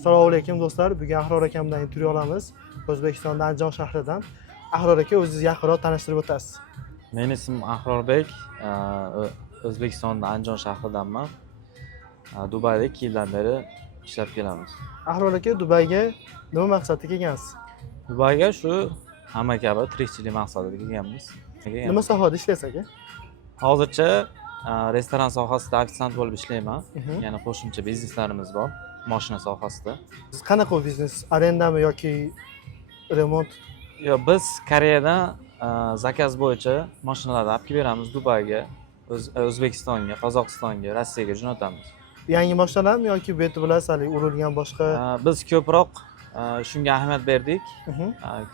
Assalomu alaykum do'stlar. Bugun Ahror akamdan intervyu olamiz. O'zbekistonda Andijon shahridan. Ahror aka, o'zingizni yaqinroq tanishtirib o'tasiz. Mening ismim Ahrorbek. O'zbekistonda Andijon shahridanman. Dubayda 2 yildan beri ishlab kelamiz. Ahror aka, Dubayga nima maqsadda kelgansiz? Dubayga shu hamma kabi tirikchilik maqsadida kelganmiz. Nima sohada ishlaysiz aka? Hozircha restoran sohasida ofitsiant bo'lib ishlayman. Yana qo'shimcha bizneslarimiz bor, mashina sohasida. Siz qanaqa biznes? Arendami yoki remont? Yo'q, biz Koreyadan zakaz bo'yicha mashinalarni olib kelib beramiz Dubayga, O'zbekistonga, Qozog'istonga, Rossiyaga jo'natamiz. Yangi mashinalarmi yoki bu yerda bilasiz, hali urilgan boshqa? Biz ko'proq shunga ahamiyat berdik.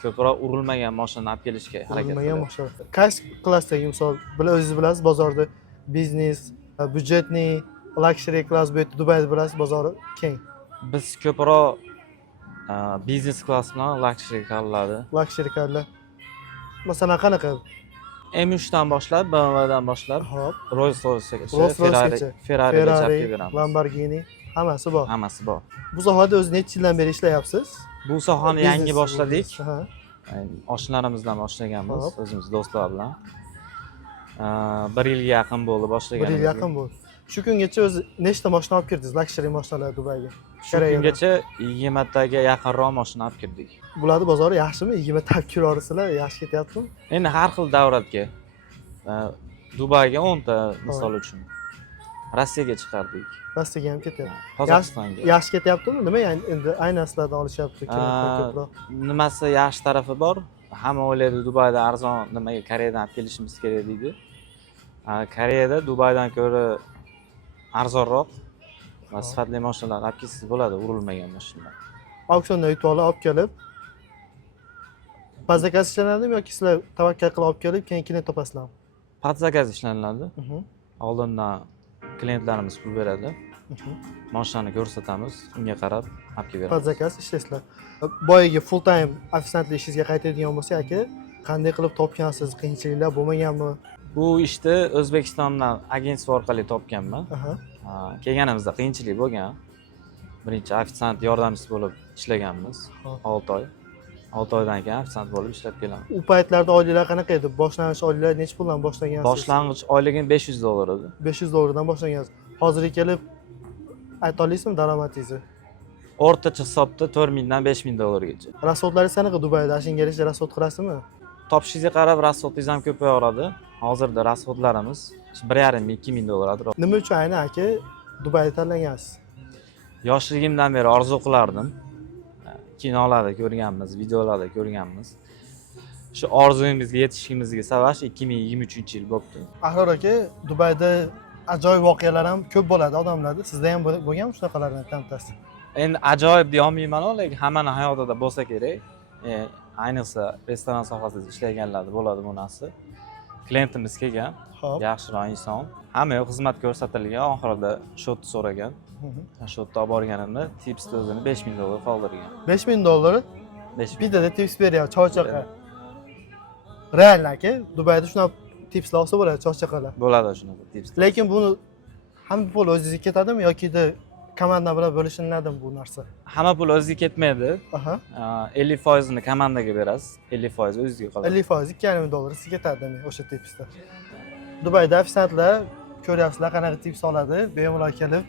Ko'proq urilmagan mashinani olib kelishga harakat Urilmagan qildik. mashina. Qaysi klassdagi, misol, o'zingiz bilasiz, bozorda biznes, byudjetniy, luxury klass bu yerda Dubayda bilasiz, bozori keng. Biz ko'proq biznes klass bilan luxury karladi. Luxury karlar. Masalan, qanaqa? M3 dan boshlab, BMW dan boshlab, Hop. Rolls-Royce'gacha, Rolls-Roycegacha, Ferrari'gacha olib kelib beramiz. Lamborghini, hammasi bor. Hammasi bor. Bu sohada o'zi necha yildan beri ishlayapsiz? Bu sohani yangi Biznes boshladik. Ha. Oshnarimizdan boshlaganmiz, Hop. o'zimiz do'stlar bilan. 1 yilga yaqin bo'ldi 1 boshlaganimizga. yil yaqin bo'ldi. Shu kungacha o'zi nechta mashina olib kirdingiz? Luxury mashinalar Dubayga. Shu kungacha 20 taga yaqinroq mashina olib kirdik. Bularni bozori yaxshimi? 20 ta olib kira olasizlar, yaxshi ketyaptimi? Endi har xil davlatga Dubayga 10 ta misol uchun. Rossiyaga chiqardik. Rossiyaga ham ketyapti. Qozog'istonga. Yaxshi ketyaptimi? Nima endi aynan sizlardan olishyapti ko'proq? Nimasi yaxshi tarafi bor? Hamma o'ylaydi Dubayda arzon, nimaga Koreyadan olib kelishimiz kerak deydi. Koreyada Dubaydan ko'ra arzonroq va sifatli mashinalar olib kelsangiz bo'ladi, urilmagan mashinalar. Auksiondan yutib olib kelib, paz zakaz ishlanadimi yoki sizlar tavakkal qilib olib kelib, keyin topasizlarmi? Pad zakaz ishlanadi. Oldindan klientlarimiz pul beradi. Mashinani ko'rsatamiz, unga qarab olib kelib Pad beramiz. zakaz ishlaysizlar. Boyagi full time ofitsiantlik ishingizga qaytadigan bo'lsak, aka, qanday qilib topgansiz? Qiyinchiliklar bo'lmaganmi? Bu ishni O'zbekistondan agentство orqali topganman. Aha. Kelganimizda qiyinchilik bo'lgan. Birinchi ofitsiant yordamchisi bo'lib ishlaganmiz 6 oy. 6 oydan keyin ofitsiant bo'lib ishlab kelaman. U paytlarda oyliklar qanaqa edi? Boshlang'ich oyliklar necha puldan boshlagansiz? Boshlang'ich oyligim $500 edi. 500 dollardan boshlagansiz. Hozirga kelib ayta olasizmi daromadingizni? O'rtacha hisobda 4000 dan $5000 gacha. Rasxodlaringiz qanaqa Dubayda? Ashingacha rasxod qilasizmi? Topishingizga qarab rasxodingiz ham ko'payaveradi. Hozirda rasxodlarimiz $1500-2000 atrof. Nima uchun aynan aka Dubayni tanlagansiz? Yoshligimdan beri orzu qilardim. Kinolarda ko'rganmiz, videolarda ko'rganmiz. Shu orzuyimizga yetishishimizga sabab 2023-yil bo'libdi. Ahror aka, Dubayda ajoyib voqealar ham ko'p bo'ladi odamlarda. Sizda ham bo'lganmi shunaqalarni ta'minotasiz? Endi ajoyib deya olmayman, lekin hammaning hayotida bo'lsa kerak. Ayniqsa restoran sohasida ishlaganlarda bo'ladi bu narsa. Klientimiz kelgan, yaxshiroq inson. Hammaga xizmat ko'rsatilgan, oxirida shotni so'ragan. Shotni olib borganimda tipsda o'zini $5000 qoldirgan. $5000? 5000. Bitta tips beryapti, choy-chaqa. Real aka, Dubayda shunaqa tipslar olsa bo'ladi, choy-chaqalar. Bo'ladi shunaqa tips. Lekin buni hamma pul o'zingizga ketadimi yoki komanda bilan bo'lishinadimi bu narsa? Hamma pul o'ziga ketmaydi. Aha. 50% ni komandaga berasiz, 50% o'zingizga qoladi. 50% $2500 sizga ketadi demak o'sha tipsda. Dubayda ofitsiantlar ko'ryapsizlar qanaqa tips oladi, bemalol kelib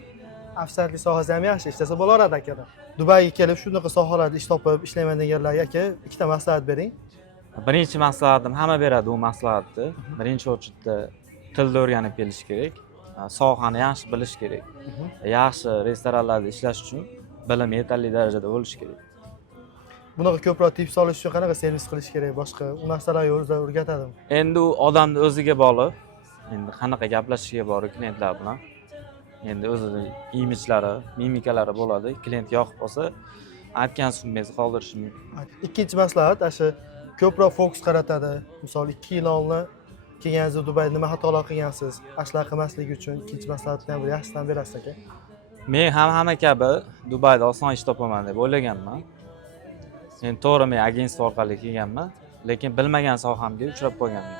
ofitsiantlik sohasida ham yaxshi ishlasa bo'laveradi akalar. Dubayga kelib shunaqa sohalarda ish topib ishlayman deganlarga aka ikkita maslahat bering. Birinchi maslahatim, hamma beradi u maslahatni. Birinchi o'rinda tilni o'rganib kelish kerak. Sohani yaxshi bilish kerak. Yaxshi restoranlarda ishlash uchun bilim yetarli darajada bo'lishi kerak. Bunaqa ko'proq tips olish uchun qanaqa servis qilish kerak, boshqa u narsalarni o'zlari o'rgatadimi? Endi u odamni o'ziga bog'liq. Endi qanaqa gaplashishiga bog'liq klientlar bilan. Endi o'zining imijlari, mimikalari bo'ladi. Klient yoqib qolsa, aytgan summangizni qoldirishi mumkin. Ikkinchi maslahat, shu ko'proq fokus qaratadi. Misol 2 yil oldin kelganingizda Dubayda nima xatolar qilgansiz? Ashlar qilmaslik uchun ikkinchi maslahatni ham yaxshidan berasiz aka. Men ham hamma kabi Dubayda oson ish topaman deb o'ylaganman. Endi to'g'ri men agentство orqali kelganman, lekin bilmagan sohamga uchrab qolganman.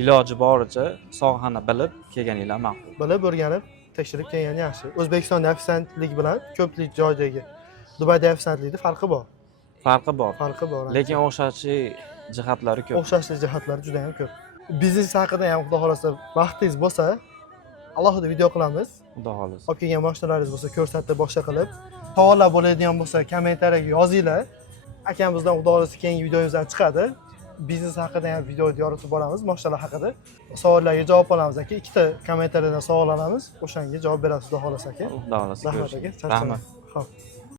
Iloji boricha sohani bilib kelganinglar ma'qul. Bilib o'rganib tekshirib kelgan yaxshi. O'zbekistonda ofitsiantlik bilan ko'plik joydagi Dubayda ofitsiantlikda farqi bor. Farqi bor. Farqi bor. Lekin o'xshashi jihatlari ko'p. o'xshashli jihatlari juda ham ko'p. Biznes haqida ham xudo xolasa vaqtingiz bo'lsa, alohida video qilamiz. Xudo xohlasa. Olib kelgan mashinalaringiz bo'lsa ko'rsatib boshqa qilib, savollar bo'ladigan bo'lsa kommentariyaga yozinglar. Akamizdan xudo xolasa keyingi videomizdan chiqadi. Biznes haqida ham video yoritib boramiz, mashinalar haqida. Savollarga javob olamiz aka. Ikkita kommentariyadan savol olamiz. O'shanga javob berasiz xudo xolasa aka. Xudo xohlasa. Rahmat aka. Rahmat. Xo'p.